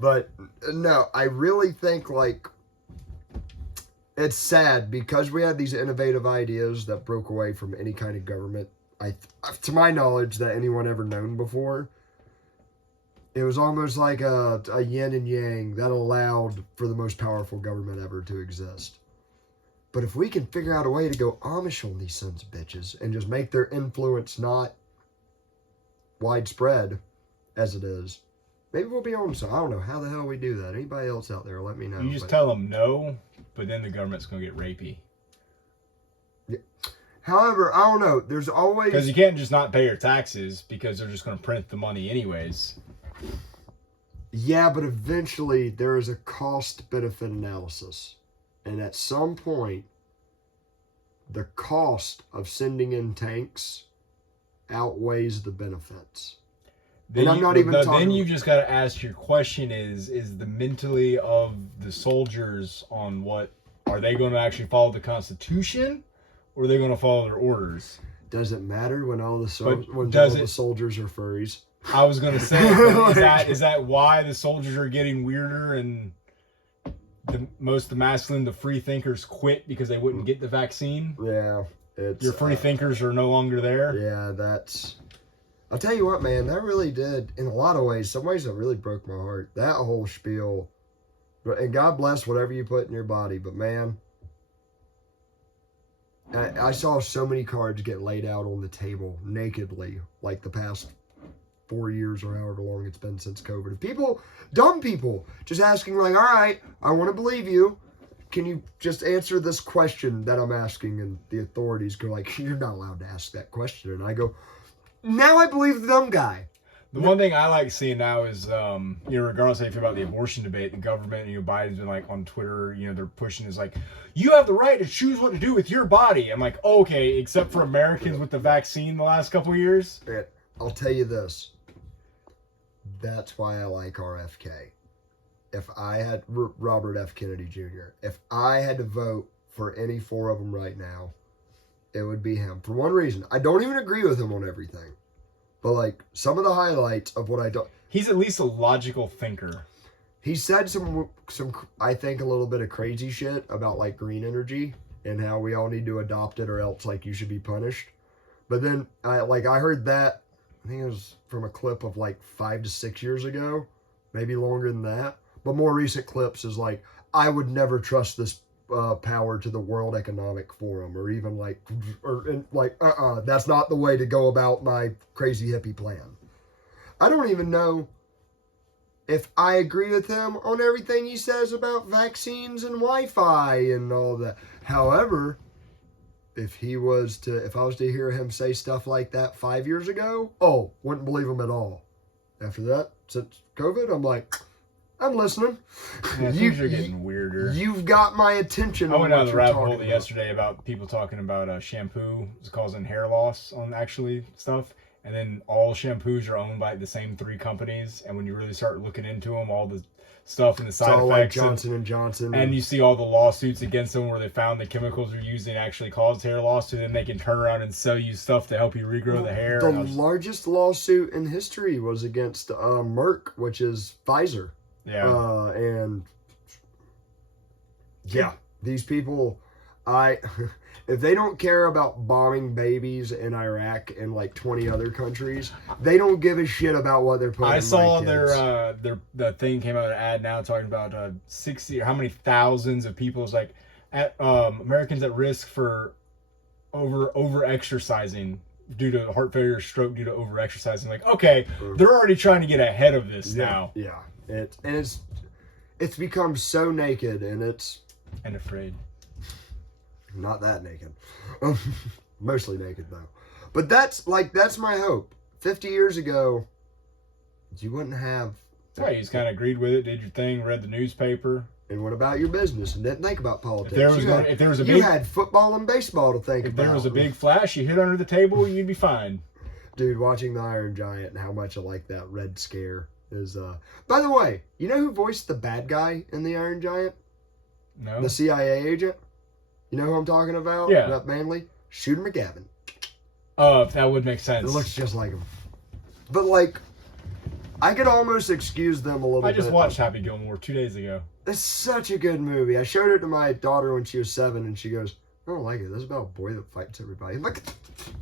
But no, I really think it's sad because we had these innovative ideas that broke away from any kind of government, to my knowledge, that anyone ever known before. It was almost like a yin and yang that allowed for the most powerful government ever to exist. But if we can figure out a way to go Amish on these sons of bitches and just make their influence not widespread as it is, maybe we'll be on some. I don't know how the hell we do that. Anybody else out there, let me know. You just tell them no, but then the government's going to get rapey. Yeah. However, I don't know. There's always... Because you can't just not pay your taxes because they're just going to print the money anyways. Yeah, but eventually there is a cost-benefit analysis. And at some point, the cost of sending in tanks outweighs the benefits. Then Then you just got to ask your question is the mentally of the soldiers on what, are they going to actually follow the Constitution or are they going to follow their orders? Does it matter when all the soldiers are furries? I was going to say, is that why the soldiers are getting weirder and the masculine, the free thinkers quit because they wouldn't get the vaccine? Yeah. Your free thinkers are no longer there? Yeah, that's... I'll tell you what, man, that really did, in a lot of ways, some ways that really broke my heart. That whole spiel, and God bless whatever you put in your body, but man, I saw so many cards get laid out on the table nakedly, like the past 4 years or however long it's been since COVID. People, dumb people, just asking like, all right, I want to believe you. Can you just answer this question that I'm asking? And the authorities go like, you're not allowed to ask that question. And I go, now I believe the dumb guy. The one thing I like seeing now is, regardless of how you feel about the abortion debate, the government, Biden's been like on Twitter, they're pushing is like, you have the right to choose what to do with your body. I'm like, okay, except for Americans with the vaccine the last couple of years. I'll tell you this. That's why I like RFK. If I had Robert F. Kennedy Jr., if I had to vote for any four of them right now, it would be him. For one reason, I don't even agree with him on everything. But like some of the highlights of what I don't, he's at least a logical thinker. He said some I think a little bit of crazy shit about like green energy and how we all need to adopt it or else like you should be punished. But then I heard that, I think it was from a clip of like 5 to 6 years ago, maybe longer than that. But more recent clips is like, I would never trust this power to the World Economic Forum or even that's not the way to go about my crazy hippie plan. I don't even know if I agree with him on everything he says about vaccines and Wi-Fi and all that. However, if I was to hear him say stuff like that 5 years ago, wouldn't believe him at all. After that, since COVID, I'm like, I'm listening. Yeah, things are getting weirder. You've got my attention. I went down the rabbit hole yesterday about people talking about shampoo is causing hair loss on actually stuff. And then all shampoos are owned by the same 3 companies. And when you really start looking into them, all the stuff and the side effects. Like Johnson & Johnson. And you see all the lawsuits against them where they found the chemicals they're using actually caused hair loss. So then they can turn around and sell you stuff to help you regrow the hair. The largest lawsuit in history was against Merck, which is Pfizer. Yeah. These people, if they don't care about bombing babies in Iraq and like 20 other countries, they don't give a shit about what they're putting. I saw the thing came out, an ad now talking about 60 or how many thousands of people is like Americans at risk for over exercising due to heart failure, stroke due to over exercising. Like, okay, they're already trying to get ahead of this now. Yeah. It's become so naked and afraid. Not that naked. Mostly naked though. But that's my hope. 50 years ago, you wouldn't have. Yeah, you just kind of agreed with it, did your thing, read the newspaper. And went about your business and didn't think about politics. You had football and baseball to think about. If there was a big flash you hit under the table, you'd be fine. Dude, watching the Iron Giant and how much I like that Red Scare is. By the way, you know who voiced the bad guy in the Iron Giant? No. The CIA agent. You know who I'm talking about? Yeah. That Manley? Shooter McGavin. That would make sense. It looks just like him. But like, I could almost excuse them a little bit. I just watched Happy Gilmore 2 days ago. It's such a good movie. I showed it to my daughter when she was 7, and she goes, I don't like it. This is about a boy that fights everybody. I'm like,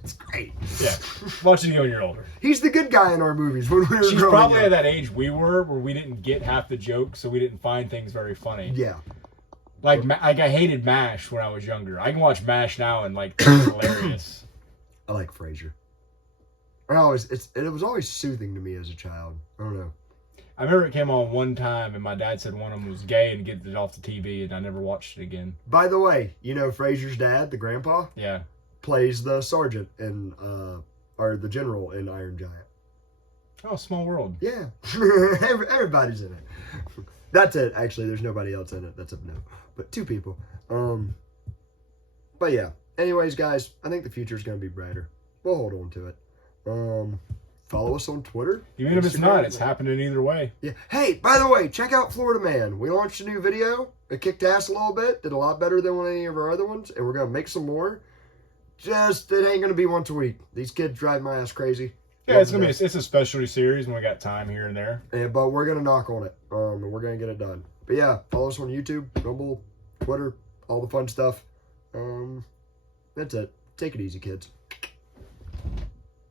it's great. Yeah. Watch it when you're older. He's the good guy in our movies when we were She's growing probably up. at that age we were where we didn't get half the jokes, so we didn't find things very funny. Yeah. Like I hated MASH when I was younger. I can watch MASH now and like it's hilarious. I like Frasier. It was always soothing to me as a child. I don't know. I remember it came on one time and my dad said one of them was gay and get it off the TV and I never watched it again. By the way, you know Frasier's dad, the grandpa? Yeah. Plays the sergeant in or the general in Iron Giant. Oh, small world. Yeah. Everybody's in it. That's it. Actually, there's nobody else in it. That's a no. But 2 people. But yeah. Anyways, guys, I think the future's going to be brighter. We'll hold on to it. Follow us on Twitter. Even if it's not, it's happening either way. Yeah. Hey, by the way, check out Florida Man. We launched a new video. It kicked ass a little bit. Did a lot better than any of our other ones. And we're going to make some more. It ain't going to be once a week. These kids drive my ass crazy. Yeah, it's a specialty series when we got time here and there. Yeah, but we're going to knock on it. And we're going to get it done. But yeah, follow us on YouTube, Rumble, Twitter, all the fun stuff. That's it. Take it easy, kids.